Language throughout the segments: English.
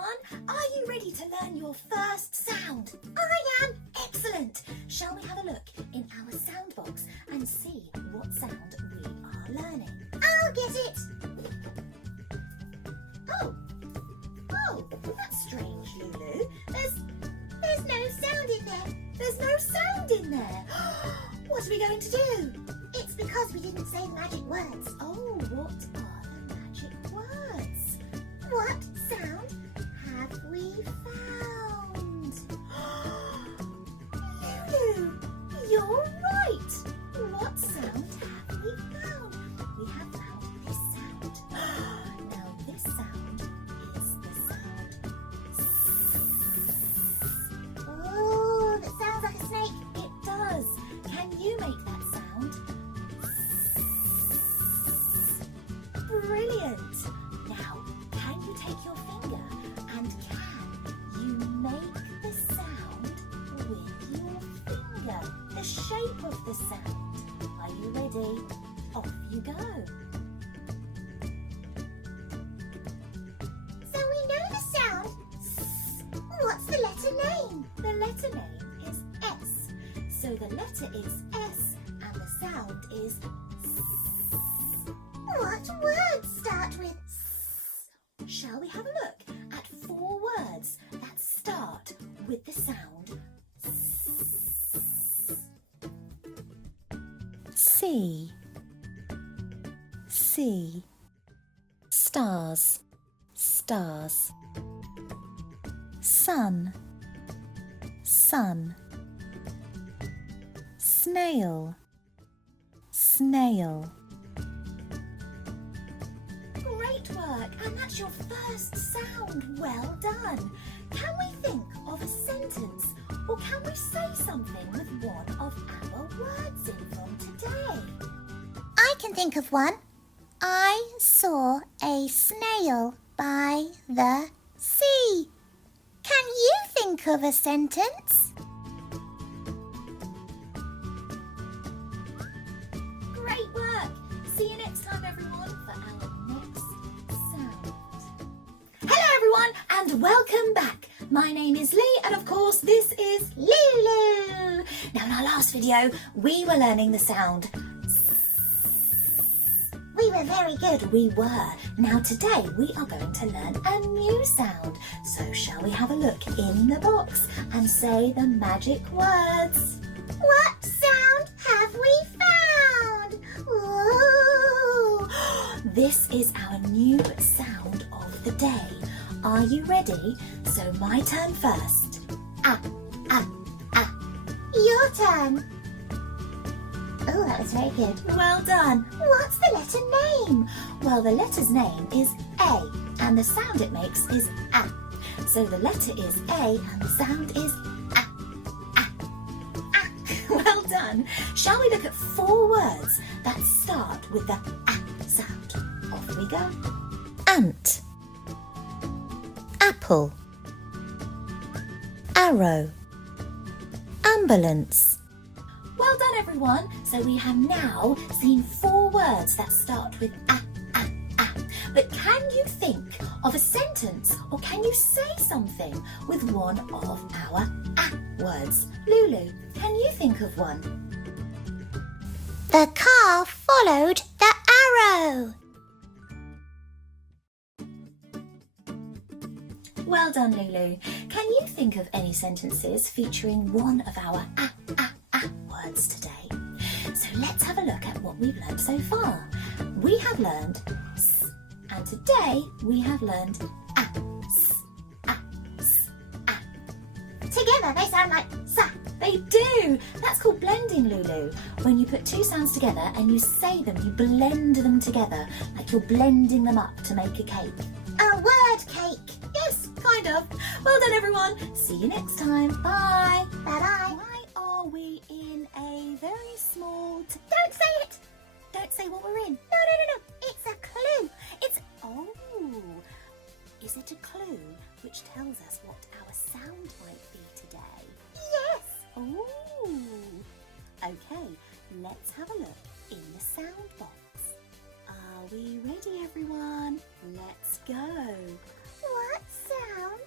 everyone. Are you ready to learn your first sound? I am. Excellent. Shall we have a look in our sound box and see what sound we are learning? I'll get it. Oh, that's strange, Lulu. There's no sound in there. There's no sound in there. What are we going to do? It's because we didn't say the magic words. Oh, what are the magic words? What sound have we found? Lulu, you're right. What sound have we found? We have found this sound. Now this sound is the sound S. Oh, that sounds like a snake. It does. Can you make that sound? Brilliant. Now, can you take your finger and can you make the sound with your finger? The shape of the sound. Are you ready? Off you go. So we know the sound S. What's the letter name? The letter name is S. So the letter is S and the sound is S. What words start with S? Shall we have a look at 4 words that start with the sound S? Sea, sea. Stars, stars. Sun, sun. Snail, snail. Great work, and that's your first sound. Well done. Can we think of a sentence or can we say something with one of our words in from today? I can think of one. I saw a snail by the sea. Can you think of a sentence? Great work. See you next time, everyone, for our next sound. Hello, everyone, and welcome back. My name is Lee, and of course, this is Lulu. Now, in our last video, we were learning the sound S. We were very good. We were. Now, today, we are going to learn a new sound. So, shall we have a look in the box and say the magic words? What sound have we found? Ooh. This is our new sound of the day. Are you ready? So my turn first. Ah, ah, ah. Your turn. Oh, that was very good. Well done. What's the letter name? Well, the letter's name is A, and the sound it makes is ah. So the letter is A, and the sound is ah, ah, ah. Well done. Shall we look at 4 words that start with the ah sound? Off we go. Ant, apple. Arrow, ambulance. Well done, everyone. So we have now seen 4 words that start with ah, ah, ah. But can you think of a sentence or can you say something with one of our ah words? Lulu, can you think of one? The car followed the arrow. Well done, Lulu. Can you think of any sentences featuring one of our ah, ah, ah words today? So let's have a look at what we've learned so far. We have learned S, and today we have learned ah, S, ah, S, ah. Together they sound like sa. They do! That's called blending, Lulu. When you put 2 sounds together and you say them, you blend them together, like you're blending them up to make a cake. A word cake. Yes, kind of. Well done, everyone. See you next time. Bye. Bye-bye. Why are we in a very small... Don't say it! Don't say what we're in. No. It's a clue. Oh, is it a clue which tells us what our sound might be today? Yes. Oh, okay, let's have a look in the sound box. Are we ready, everyone? Let's go. What sound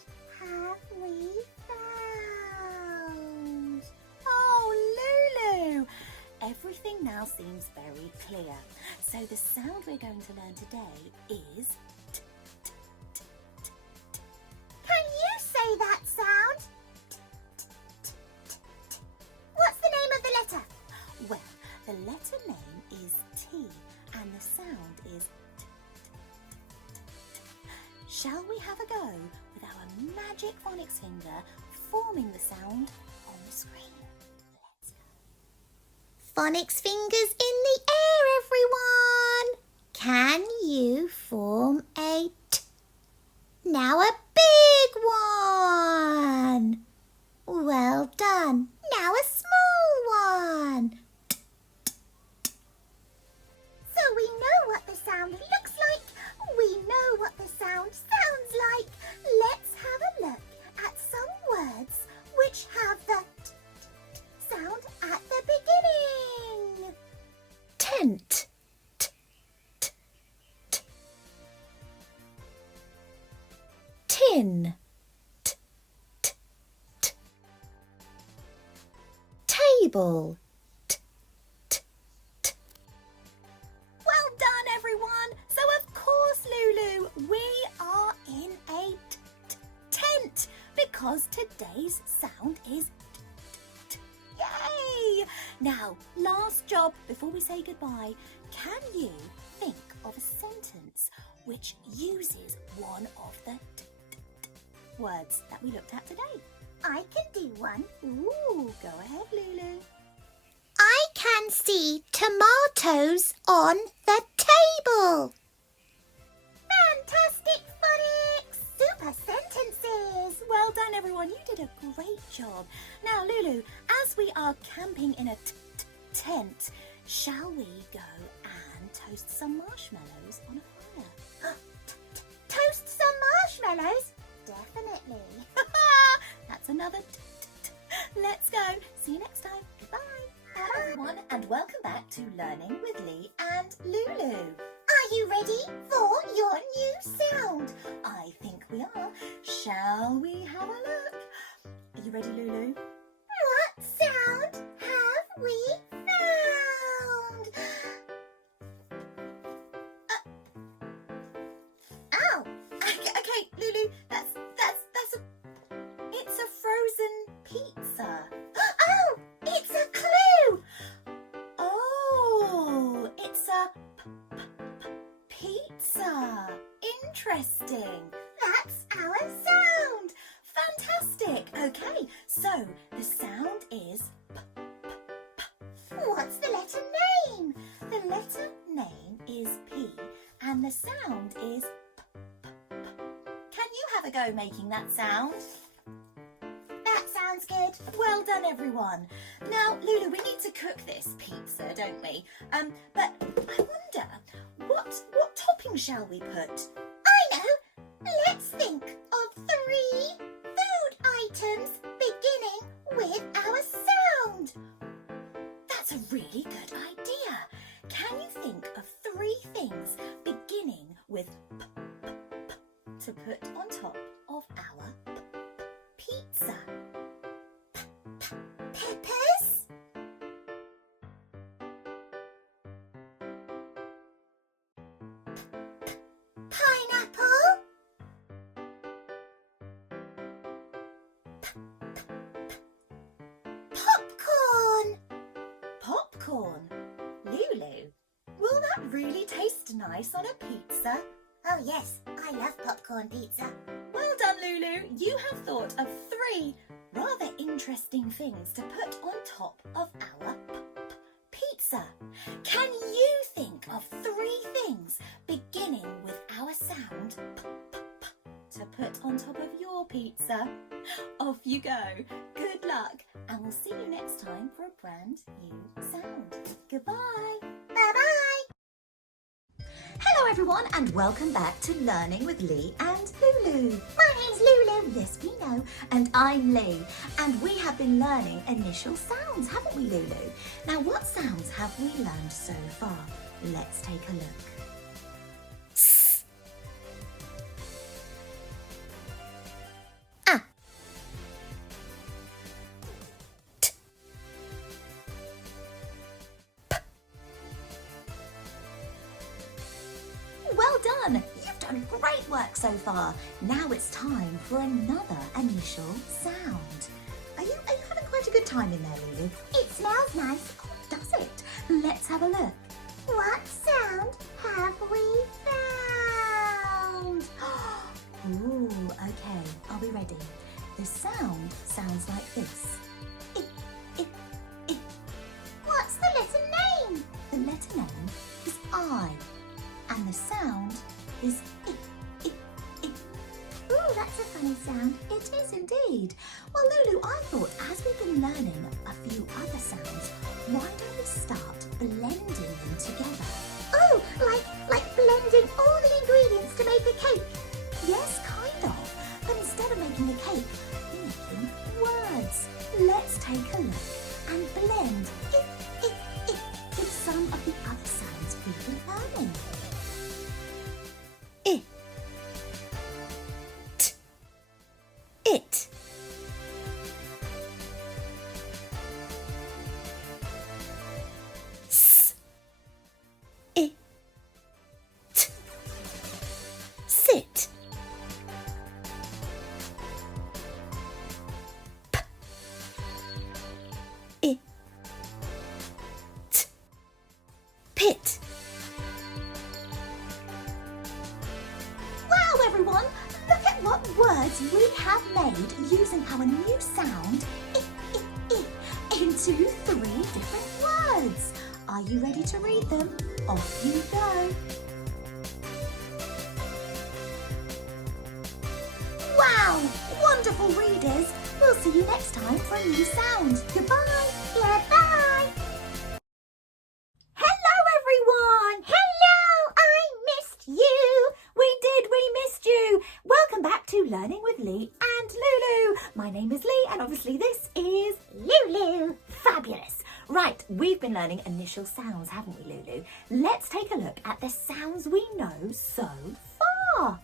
seems very clear. So the sound we're going to learn today is t, t, t, t, t. Can you say that sound? What's the name of the letter? Well, the letter name is T and the sound is t, t, t, t, t. Shall we have a go with our magic phonics finger forming the sound on the screen? Let's go. Phonics fingers in the air, everyone. Can you form a T? Now a big one. Well done. Now a small one. So we know what the sound looks like. We know what the sound sounds like. Let's have a look at some words which have the T sound at the beginning. Tent. T, t, t. Tin. T, t, t. Table. T, t, t. Well done, everyone. So of course, Lulu, we are in a tent because today's sound is t. Yay! Now, last job before we say goodbye. Can you think of a sentence which uses one of the words that we looked at today? I can do one. Ooh, go ahead, Lulu. I can see tomatoes on the table. Fantastic, Phonics! Super sentences. Well done, everyone. You did a great job. Now, Lulu, as we are camping in a tent, shall we go and toast some marshmallows on a fire? Toast some marshmallows? Definitely. That's another Let's go. See you next time. Goodbye. Hello, everyone, and welcome back to Learning with Lea and Lulu. Are you ready for your new sound? I think we are. Shall we have a look? Are you ready, Lulu? What sound have we found? Oh, Okay, Lulu, it's a frozen pizza. oh, it's a clue. Oh, it's a pizza. Interesting. That's our sound. Fantastic. Okay, so the sound is What's the letter name? the letter name is P and the sound is Can you have a go making that sound? That sounds good. Well done, everyone. Now, Lulu, we need to cook this pizza, don't we? But I wonder, what topping shall we put? I know. Let's think of 3 food items beginning with our sound. That's a really good idea. Can you think of 3 things beginning with to put on top of our pizza? Peppers, pineapple, popcorn. Popcorn. Lulu, will that really taste nice on a pizza? Oh yes, I love popcorn pizza. Well done, Lulu. You have thought of 3 rather interesting things to put on top of our pizza. Can you think of 3 things beginning with our sound to put on top of your pizza? Off you go. Good luck, and we'll see you next time for a brand new sound. Goodbye. Bye-bye. Hello, everyone, and welcome back to Learning with Lea and Lulu. My name's Lulu. Yes, we know, and I'm Lea, and we have been learning initial sounds, haven't we, Lulu? Now, what sounds have we learned so far? Let's take a look. S, Ah. T, P, done! You've done great work so far. Now it's time for another initial sound. Are you having quite a good time in there, Lulu? It smells nice. Oh, does it? Let's have a look. What sound have we found? Ooh, okay. Are we ready? The sound sounds like this. What's the letter name? The letter name is I, and the sound is I. Ooh, that's a funny sound. It is indeed. Well, Lulu, I thought as we've been learning a few other sounds, why don't we start blending them together? Oh, like blending all the ingredients to make a cake. Yes, kind of. But instead of making a cake, we're making words. Let's take a look and blend it with some of the other sounds we've been learning. I. T. It. S. I. T. Sit. P. I. T. Pit. Wow, everyone! Look at what words we have made using our new sound I, into 3 different words. Are you ready to read them? Off you go. Wow! Wonderful readers! We'll see you next time for a new sound. Goodbye! Goodbye. Hello, everyone! Hello, I missed you. We missed you. Welcome back to Learning with Lea and Lulu. My name is Lea and obviously this is Lulu. fabulous. Right, we've been learning initial sounds, haven't we, Lulu? Let's take a look at the sounds we know so far.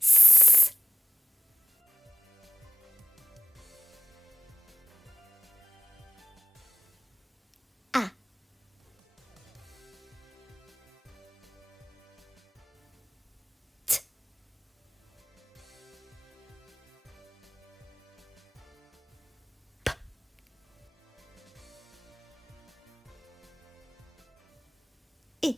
S. A. T. P. I.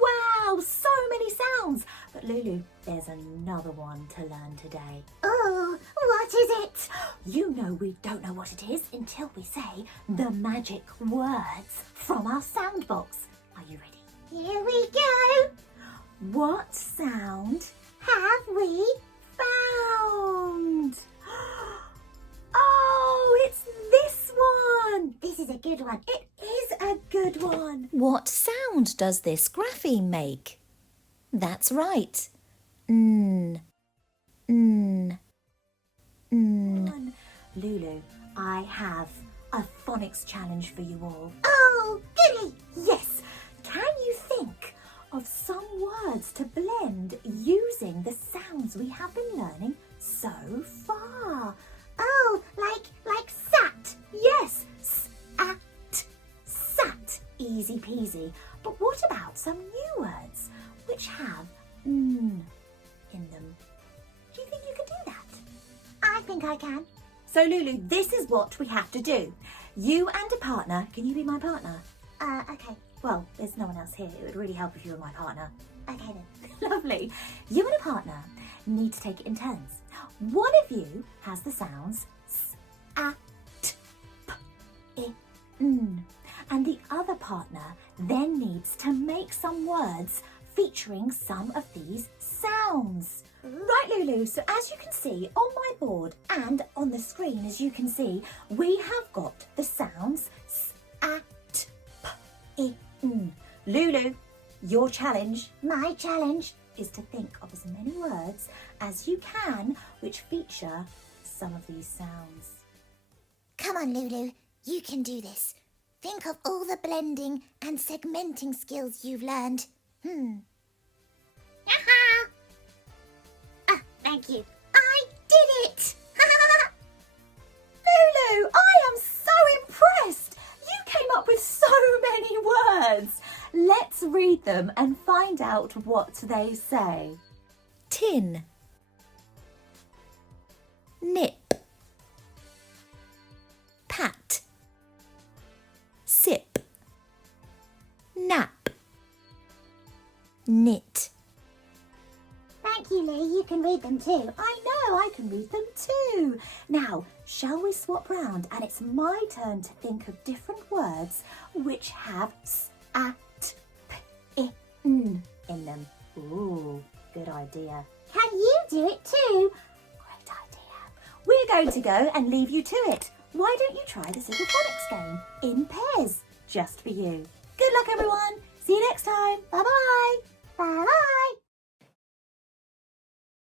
Wow, so many sounds. But Lulu, there's another one to learn today. Oh, what is it? You know we don't know what it is until we say the magic words from our sound box. Are you ready? Here we go. What sound Have we? found? Oh, it's this one. This is a good one. It is a good one. What sound does this grapheme make? That's right. N. N. N. Lulu, I have a phonics challenge for you all. Oh, goody. Yes, can you think of some words to blend using the sounds we have been learning so far? Oh, like sat. Yes, sat, easy peasy. But what about some new words which have n in them? Do you think you can do that? I think I can. So Lulu, this is what we have to do. You and a partner, can you be my partner? Okay. Well, there's no one else here. It would really help if you were my partner. Okay then. Lovely. You and a partner need to take it in turns. One of you has the sounds s, a, t, p, I, n. And the other partner then needs to make some words featuring some of these sounds. Right, Lulu, so as you can see on my board and on the screen, as you can see, we have got the sounds s, a, t, p, I, n. Lulu, your challenge My challenge. is to think of as many words as you can which feature some of these sounds. Come on, Lulu. You can do this. Think of all the blending and segmenting skills you've learned. Thank you. I did it! Lulu, I am so impressed. You came up with so many words. Let's Let's read them and find out what they say. Tin. Nip. Pat. Sip. Nap. Knit. Thank you, Lee. You can read them too. I know, I can read them too. Now, shall we swap round? And it's my turn to think of different words which have s, a, t, p, I, n in them. Ooh, good idea. Can you do it too? Great idea. We're going to go and leave you to it. Why don't you try this little phonics game in pairs, just for you. Good luck, everyone. See you next time. Bye-bye. Bye-bye.